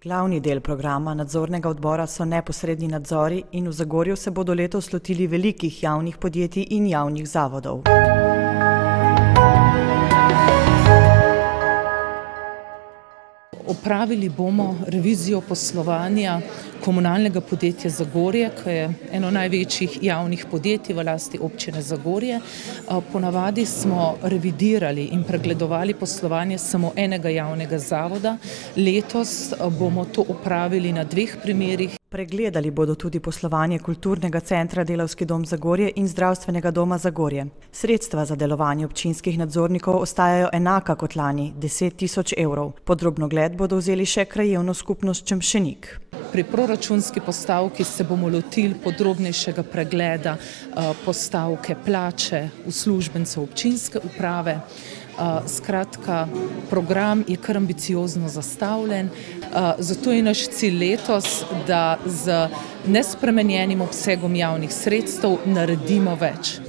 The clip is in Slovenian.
Glavni del programa nadzornega odbora so neposredni nadzori in v Zagorju se bodo letos lotili velikih javnih podjetij in javnih zavodov. Opravili bomo revizijo poslovanja komunalnega podjetja Zagorje, ki je eno največjih javnih podjetij v lasti občine Zagorje. Ponavadi smo revidirali in pregledovali poslovanje samo enega javnega zavoda. Letos bomo to opravili na dveh primerih. Pregledali bodo tudi poslovanje Kulturnega centra Delavski dom Zagorje in Zdravstvenega doma Zagorje. Sredstva za delovanje občinskih nadzornikov ostajajo enaka kot lani, 10 tisoč evrov. Pod drobnogled bodo vzeli še krajevno skupnost Čemšenik. Pri proračunski postavki se bomo lotili podrobnejšega pregleda postavke plače uslužbencev občinske uprave. Skratka, program je kar ambiciozno zastavljen, zato je naš cilj letos, da z nespremenjenim obsegom javnih sredstev naredimo več.